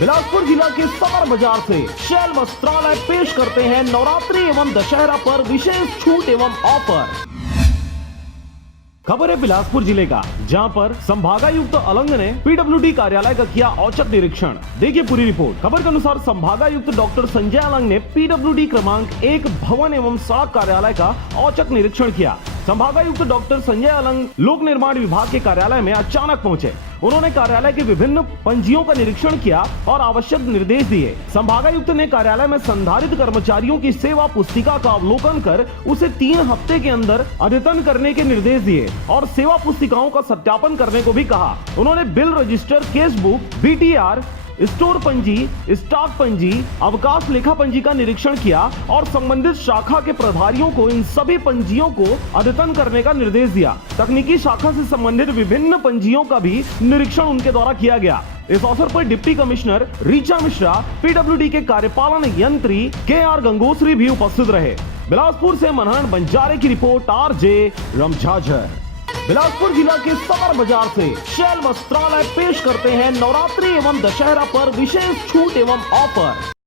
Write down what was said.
बिलासपुर जिला के समर बाजार से शैल वस्त्रालय पेश करते हैं नवरात्रि एवं दशहरा पर विशेष छूट एवं ऑफर। खबर है बिलासपुर जिले का, जहां पर संभागायुक्त अलंग ने पीडब्ल्यूडी कार्यालय का किया औचक निरीक्षण। देखिए पूरी रिपोर्ट। खबर के अनुसार संभागायुक्त डॉक्टर संजय अलंग ने पीडब्ल्यूडी क्रमांक 1 भवन एवं सड़क कार्यालय का औचक निरीक्षण किया। संभागायुक्त डॉक्टर संजय अलंग लोक निर्माण विभाग के कार्यालय में अचानक पहुंचे। उन्होंने कार्यालय के विभिन्न पंजियों का निरीक्षण किया और आवश्यक निर्देश दिए। संभागायुक्त ने कार्यालय में संधारित कर्मचारियों की सेवा पुस्तिका का अवलोकन कर उसे 3 हफ्ते के अंदर अद्यतन करने के निर्देश दिए और सेवा पुस्तिकाओं का सत्यापन करने को भी कहा। उन्होंने bill register, case book, BTR, store पंजी, स्टॉक पंजी, अवकाश लेखा पंजी का निरीक्षण किया और संबंधित शाखा के प्रभारियों को इन सभी पंजियों को अद्यतन करने का निर्देश दिया। तकनीकी शाखा से संबंधित विभिन्न पंजियों का भी निरीक्षण उनके द्वारा किया गया। इस अवसर पर deputy commissioner Richa Mishra, PWD के कार्यपालन यंत्री KR गंगोत्री भी उपस्थित रहे। बिलासपुर से मनहर बंजारे की रिपोर्ट, RJ रमझाझर। बिलासपुर जिला के समर बाजार से शैल वस्त्रालय पेश करते हैं नवरात्रि एवं दशहरा पर विशेष छूट एवं ऑफर।